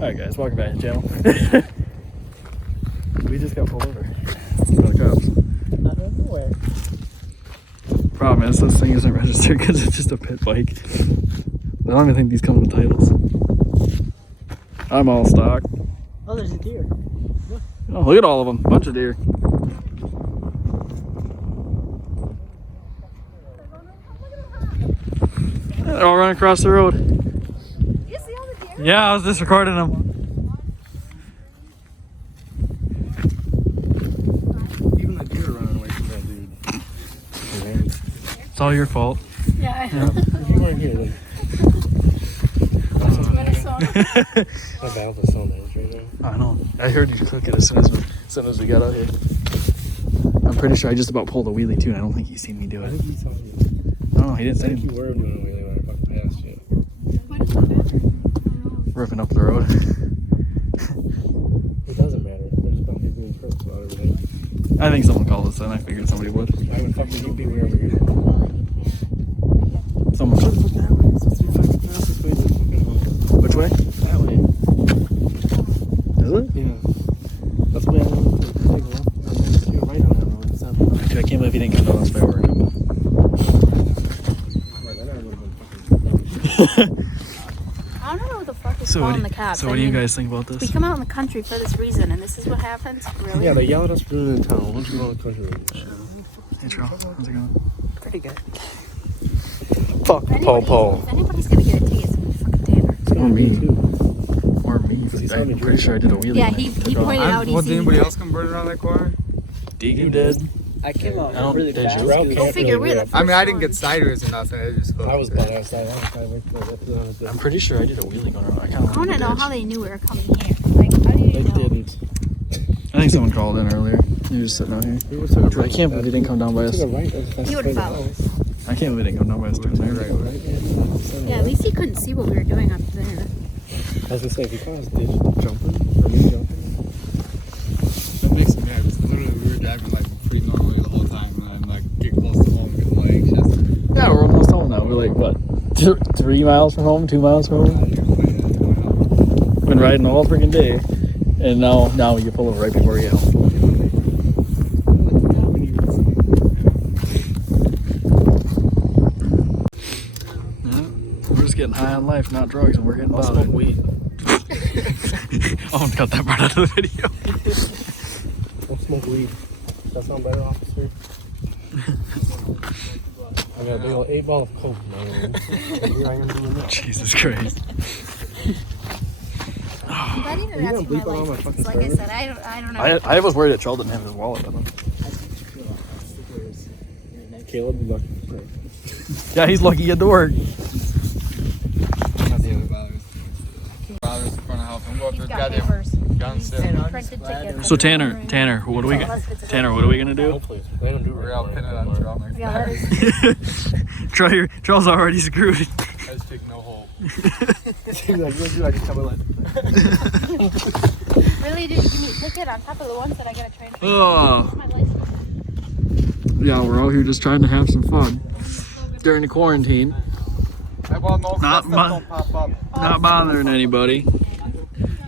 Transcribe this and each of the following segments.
Alright guys, welcome back to the channel. We just got pulled over by the cops. Out of nowhere. Problem is, this thing isn't registered because it's just a pit bike. I don't even think these come with titles. I'm all stock. Oh, there's a deer. Look. Oh, look at all of them. Bunch of deer. They're all running across the road. You see all the deer? Yeah, I was just recording them. Even the deer are running away from that dude. It's all your fault. Yeah. You weren't here, like. Minnesota. My valve is so nice right now. I know. I heard you click it as soon as we got out here. I'm pretty sure I just about pulled a wheelie too, and I don't think he's seen me do I it. think he saw you. No, he didn't I say think you anything. were doing it when I fucking passed you. What is the matter? Ripping up the road. It doesn't matter. They're just about doing trips about everything. I think someone called us and I figured somebody would. I would fucking you be wherever you're at. Someone should. That's the fastest way to fucking home. Which way? That way. Is it? Yeah. That's the way I want to take a left. You're right on that road. It's not Dude, I can't believe he didn't come down this firework. right. Then I would have been fucking. I don't know what the fuck is So calling the cops. what do you guys think about We this? come out in the country for this reason, and this is what happens? Really? Yeah, they yell at us for doing it in town. Why don't you go in the country? Hey, Charles, how's it going? Pretty good. Fuck If anybody's gonna get a ticket, it's gonna be fucking Tanner. It's gonna be too. Or me. I'm pretty sure I did a wheelie. Yeah, when I he took off. pointed out. Was anybody else converted around that corner? Deegan did. I came out I don't- really did fast. you? Route dude. can't Go figure, really we're the react. I mean, I didn't ones. get sideways or nothing. I just I was butt ass that long. I'm pretty sure I did a wheelie going around. I kind I of want to know how they knew we were coming here. Like, how do you They know? didn't. I think someone called in earlier. He was just sitting out here. We were took a I right. can't believe he didn't come down by us. Took a right. That's the fastest He would've way to followed. go. I can't believe he didn't come down by us doing that. Yeah, at least he couldn't see what we were doing up there. I was gonna say, if you caught us jumping, or me jumping, That makes me mad. Because literally we were driving like pretty normally the whole time, and then like get close to home, get like anxious. Yeah, we're almost home now. We're like, what, 3 miles from home, 2 miles from home? Been riding all freaking day. And now you pull over right before you get home. Yeah, we're just getting high on life, not drugs, and we're getting I'll bothered. smoke weed. Oh, cut that part out of the video. I'll smoke weed. Does that sound better, officer? I got a big old 8-ball of coke, man. Here I am doing that. Jesus Christ. That even Are you adds gonna to my bleep on all my life. fucking It's like I service? said, I don't know. I was worried that Charles didn't have his wallet with him. Caleb, be lucky. Yeah, he's lucky he had to work. God damn it, Bothers. Bothers in front of house. I'm going He's through the got goddamn papers. gun sale. Printed tickets. So Tanner, what are we gonna do? Hopefully. They don't do We're all pinning on Terrell next Yeah, time. that is. Charles already screwed. I just take no hold. He's like, you do, I just come and like. Really, did you give me a ticket on top of the ones that I gotta transfer? Oh. Where's my license? Yeah, we're out here just trying to have some fun during the quarantine. Well, no, Not stuff my- don't pop up. Not bothering anybody.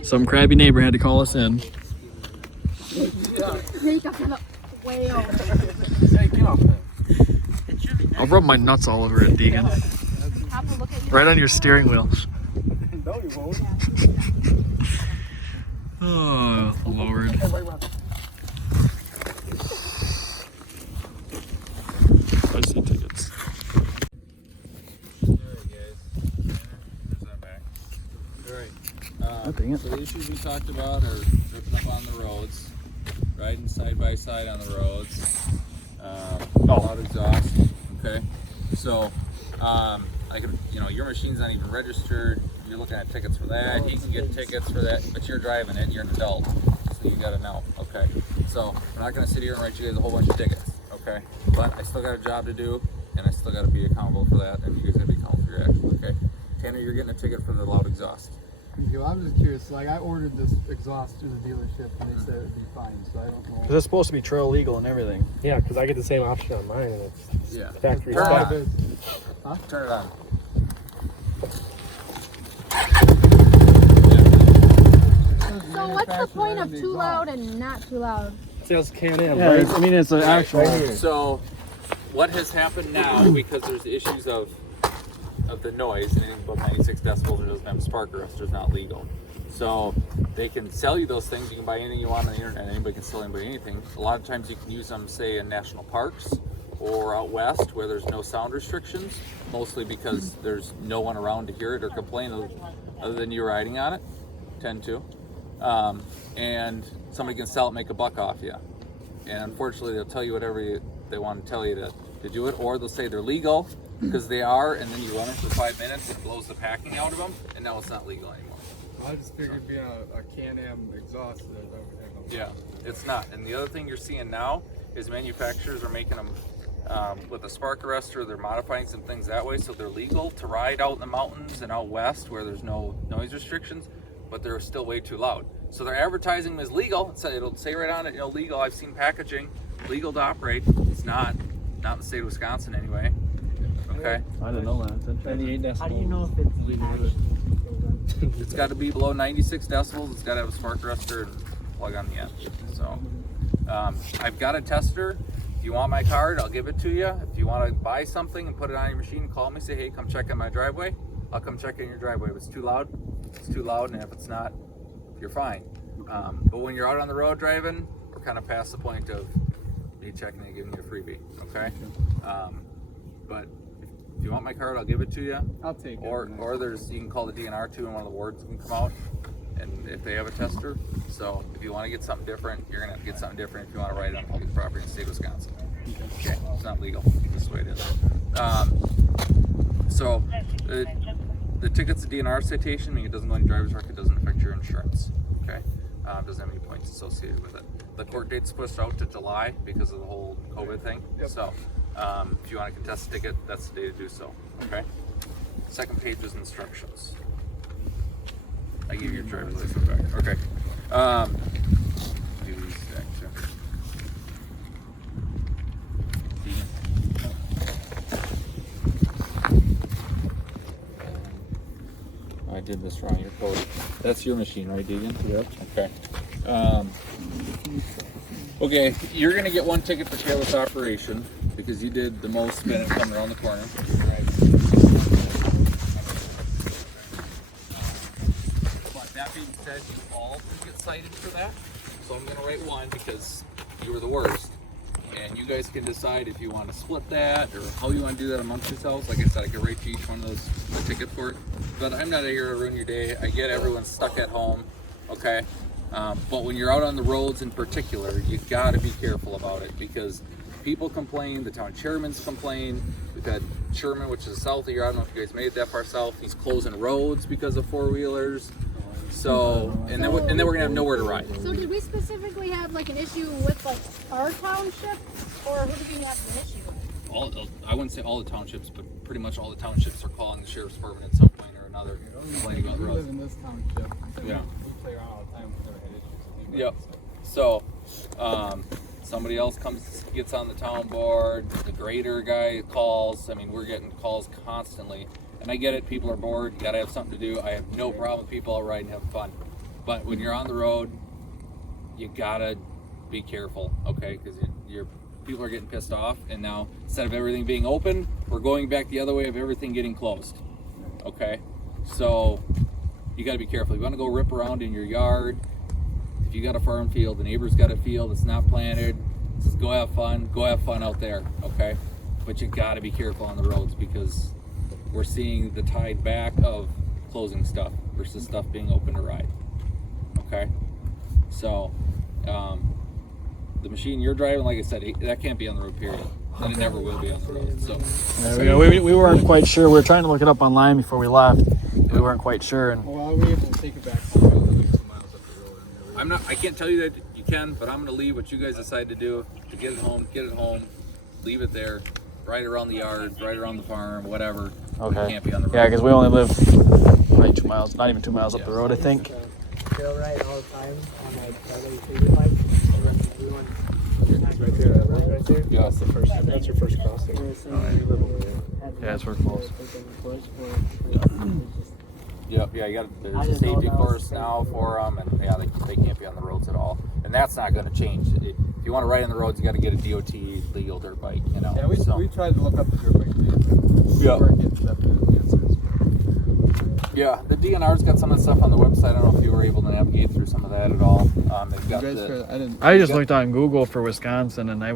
Some crabby neighbor had to call us in. Make up for the whale. Hey, get off that. I'll rub my nuts all over it, Deegan. Have a look at you. Right on your steering wheel. No, you won't. Oh, Lord. I see tickets. Dang it. So the issues we talked about are drifting up on the roads, riding side by side on the roads, loud exhaust. Okay, so your machine's not even registered. You're looking at tickets for that. He can get tickets for that, but you're driving it. You're an adult, so you gotta know. Okay, so we're not gonna sit here and write you guys a whole bunch of tickets. Okay, but I still got a job to do, and I still got to be accountable for that, and you guys gotta be accountable for your actions. Okay, Tanner, you're getting a ticket for the loud exhaust. I'm just curious, like I ordered this exhaust through the dealership and they said it would be fine, so I don't know. Because it's supposed to be trail legal and everything. Yeah, because I get the same option on mine, and it's Yeah. factory Turn it stock. on. Turn it on. the point of too loud and not too loud? Sales Can-Am, Yeah, right? it's, I mean, it's an actual. So, what has happened now, because there's issues of the noise, and above 96 decibels or doesn't have a spark arrestor is not legal. So they can sell you those things. You can buy anything you want on the internet. Anybody can sell anybody anything. A lot of times you can use them, say, in national parks or out west where there's no sound restrictions, mostly because there's no one around to hear it or complain other than you riding on it, tend to. And somebody can sell it, make a buck off you. And unfortunately, they'll tell you whatever they want to tell you to do it, or they'll say they're legal because they are, and then you run it for 5 minutes, it blows the packing out of them, and now it's not legal anymore. I just figured being a Can-Am exhaust, that would have no. Yeah, it's not. And the other thing you're seeing now is manufacturers are making them with a spark arrestor. They're modifying some things that way, so they're legal to ride out in the mountains and out west where there's no noise restrictions, but they're still way too loud. So they're advertising them as legal. So it'll say right on it, legal. I've seen packaging, legal to operate. It's not in the state of Wisconsin anyway. Okay. I didn't know that. That's interesting. 98 decibels. How do you know if it's actually It's got to be below 96 decibels. It's got to have a spark arrestor and plug on the end. So I've got a tester. If you want my card, I'll give it to you. If you want to buy something and put it on your machine, call me, say, hey, come check out my driveway. I'll come check in your driveway. If it's too loud, it's too loud, and if it's not, you're fine. But when you're out on the road driving, we're kind of past the point of me checking and giving you a freebie, okay? But if you want my card, I'll give it to you. I'll take it. Or you can call the DNR too, and one of the wards can come out, and if they have a tester. So if you want to get something different, you're gonna have to get something different if you want to ride it on public property in the state of Wisconsin. Okay, it's not legal. This is the way it is. So the ticket's a DNR citation, meaning it doesn't go in your driver's record, it doesn't affect your insurance. Okay, doesn't have any points associated with it. The court date's pushed out to July because of the whole COVID thing. Yep. So if you want to contest the ticket, that's the day to do so. Okay. Second page is instructions. I gave you your driver's license back. Okay. Duties section. I did this wrong. Your code. That's your machine, right, Deegan? Yep. Okay. Okay, you're gonna get one ticket for careless operation because you did the most spinning coming around the corner. But that being said, you all can get cited for that. So I'm gonna write one because you were the worst. And you guys can decide if you want to split that or how you want to do that amongst yourselves. Like I said, I could write to each one of those a ticket for it. But I'm not here to ruin your day. I get everyone's stuck at home, okay? But when you're out on the roads in particular, you got to be careful about it because people complain, the town chairman's complain. We've had Sherman, which is south of here. I don't know if you guys made it that far south. He's closing roads because of four-wheelers. So, and then we're gonna have nowhere to ride. So did we specifically have like an issue with like our township, or who did we have an issue with? I wouldn't say all the townships, but pretty much all the townships are calling the sheriff's department at some point or another, complaining about We roads. live in this township. Yeah. We play around all the time. We've never had issues with anybody, Yep. So, somebody else gets on the town board, the grader guy calls. I mean, we're getting calls constantly. And I get it, people are bored, you gotta have something to do. I have no problem with people out riding, having fun. But when you're on the road, you gotta be careful, okay? Because people are getting pissed off, and now instead of everything being open, we're going back the other way of everything getting closed, okay? So you gotta be careful. You wanna go rip around in your yard. If you got a farm field, the neighbor's got a field that's not planted, just go have fun out there, okay? But you gotta be careful on the roads because we're seeing the tide back of closing stuff versus stuff being open to ride. Okay? So, the machine you're driving, like I said, that can't be on the road, period. And it never will be on the road. So, Yeah, we weren't quite sure. We were trying to look it up online before we left. We weren't quite sure. And Well, I'll be able to take it back some miles up the road. I can't tell you that you can, but I'm going to leave what you guys decide to do to get it home, leave it there, ride around the yard, ride around the farm, whatever. okay. You can't be on the road. Yeah, because we only live like 2 miles, not even 2 miles up the road, I think. trail ride all the time on like Friday, Tuesday bike. We went Right there, that line right there. Yeah. That's your first crossing. Yeah, it's we're close. Yep, yeah, there's a safety course now for them, and yeah, they can't be on the that's not going to change. If you want to ride on the roads, you got to get a DOT legal dirt bike, you know. Yeah, we tried to look up the dirt bike thing. Yeah. We weren't getting definite answers. Yeah, the DNR's got some of the stuff on the website. I don't know if you were able to navigate through some of that at all. They've got You guys the, tried, I didn't. I just looked on Google for Wisconsin, and I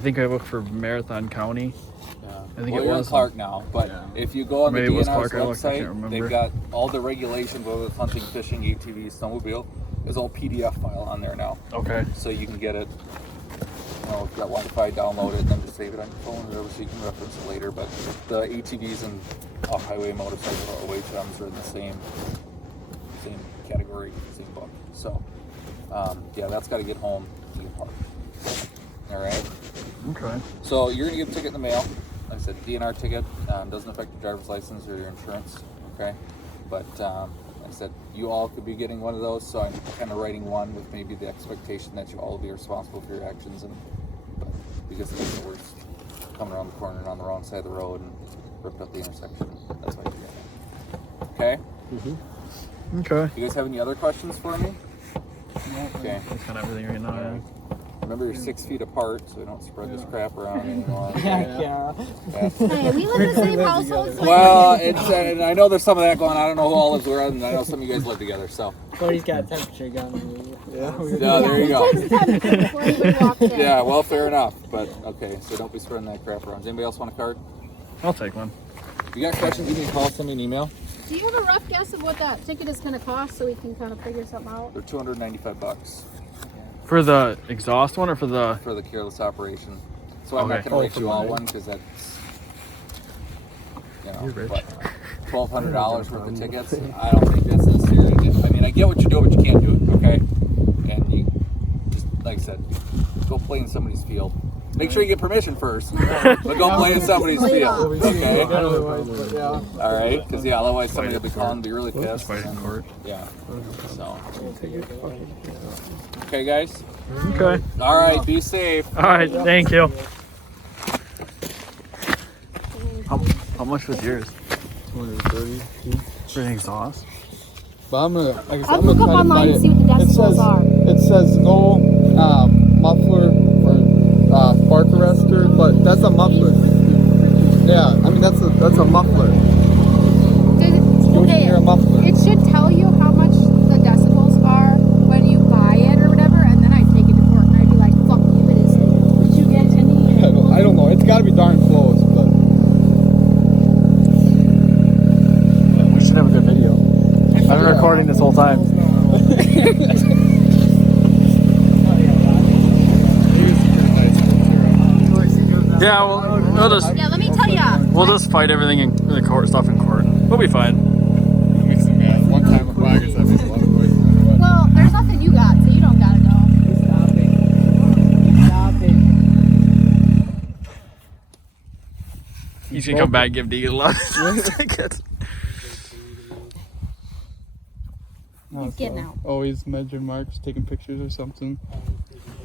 think I looked for Marathon County. I think well, it you're in was Clark now, but if you go on the Maybe it was DNR's Clark, I can't website, remember. they've got all the regulations, whether it's hunting, fishing, ATV, snowmobile. There's all PDF file on there now, Okay. so you can get it. You know, if you got Wi-Fi, download it, and then just save it on your phone or whatever, so you can reference it later. But the ATVs and off-highway motorcycle OHMs are in the same category, same book. So, yeah, that's got to get home to get parked. All right. Okay. So you're gonna get a ticket in the mail. Like I said, DNR ticket doesn't affect your driver's license or your insurance. Okay. But like I said, you all could be getting one of those. So I'm kind of writing one with maybe the expectation that you all will be responsible for your actions, but because it's the worst, coming around the corner and on the wrong side of the road and ripped up the intersection. That's why you get it. Okay. Okay. You guys have any other questions for me? Okay. That's kind of everything right now. Yeah. Remember, you're 6 feet apart, so we don't spread this crap around anymore. Yeah. Hey, we live in the same household. So Well, and I know there's some of that going on. I don't know who all lives where, and I know some of you guys live together. So, Cody's got a temperature gun. Yeah. there you go. Takes time to cook before anybody walks in. Yeah, well, fair enough. But okay, so don't be spreading that crap around. Does anybody else want a card? I'll take one. If you got questions, give me a call, send me an email. Do you have a rough guess of what that ticket is going to cost so we can kind of figure something out? They're $295 For the exhaust one or for the? for the careless operation. So I'm not Okay. going to write you all one because that's, You're rich. but $1,200 worth of tickets. I don't think that's necessary. I mean, I get what you're doing, but you can't do it. Okay, and you just like I said, go play in somebody's field. Make sure you get permission first, but go play in somebody's field. Okay. Otherwise, but yeah. All right, because otherwise somebody will be calling, be really pissed. Fight in and- court. Yeah. So. Okay, guys. Okay. All right. Be safe. All right. Thank you. How much was yours? 230. For the exhaust? But I'm gonna, like I said, I'll I'm gonna look up try to online find and see what the it. decibels are. It says no muffler or spark arrestor, but that's a muffler. Yeah, I mean that's a muffler. Okay, You're a muffler. it should tell you how much the decibels are when you buy it or whatever, and then I'd take it to court and I'd be like, fuck you, it is legal. Did you get any? I don't know. It's got to be darn close, but We should have a good video. I've been recording this whole time. Yeah, we'll just Yeah, let me tell ya. fight everything in the court stuff in court. We'll be fine. one time with wagons that makes a lot of noise. Anyway. Well, there's nothing you got, so you don't gotta go. Stop it. Stop it. You should come back and give Deegan a lot of tickets. He's getting out. Always measuring marks, taking pictures or something.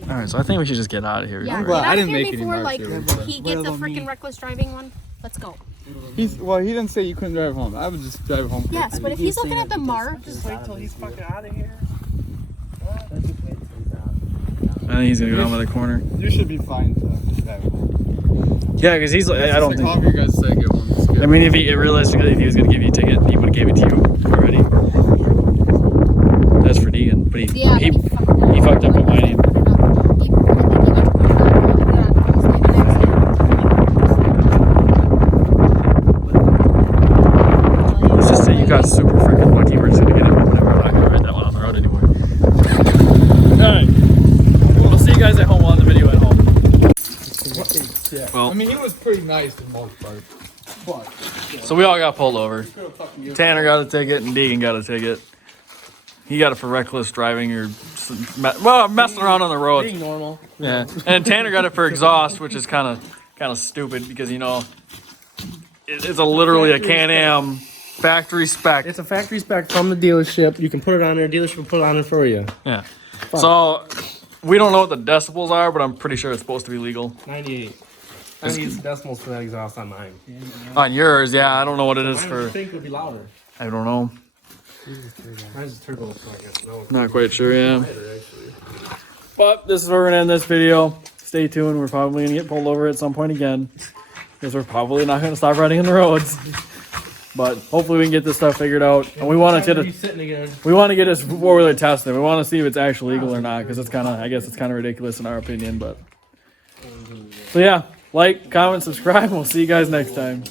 All right, so I think we should just get out of here. Yeah, glad get I out didn't here make any before, marks like, here, but- he gets a freaking reckless driving one. Let's go. He didn't say you couldn't drive home. I would just drive home. Yes, but if he's looking at the marks, Just wait till he's fucking out of here. I think he's gonna go down by the corner. You should be fine to drive home. Yeah, because he's like, I don't Like, think. however you guys say get one. Just get I mean, if he realistically, if he was gonna give you a ticket, he would have gave it to you already. That's for Deegan, but yeah, he he fucked up with my name. Let's just say you got super freaking lucky. We're just gonna get it whenever I'm not gonna ride that one on the road anyway. Alright. We'll see you guys at home on the video at home. Yeah. Well- I mean, he was pretty nice in most part. But So we all got pulled over. Tanner got a ticket and Deegan got a ticket. He got it for reckless driving or messing around on the road. Being normal. Yeah, and Tanner got it for exhaust, which is kind of stupid because it's literally a Can-Am factory spec. It's a factory spec from the dealership. You can put it on there. Dealership will put it on there for you. Yeah. So we don't know what the decibels are, but I'm pretty sure it's supposed to be legal. 98. I need decimals for that exhaust on mine. On yours, yeah, I don't know what it is Mine I for. think would be louder. I don't know. Mine's a turbo, so I guess no. Not quite sure. Yeah. Actually. But this is where we're gonna end this video. Stay tuned. We're probably gonna get pulled over at some point again, because we're probably not gonna stop riding on the roads. But hopefully we can get this stuff figured out. And we want to get this four-wheeler tested. We want to see if it's actually legal or not, because I guess it's kind of ridiculous in our opinion. But so yeah, like, comment, subscribe. We'll see you guys next time.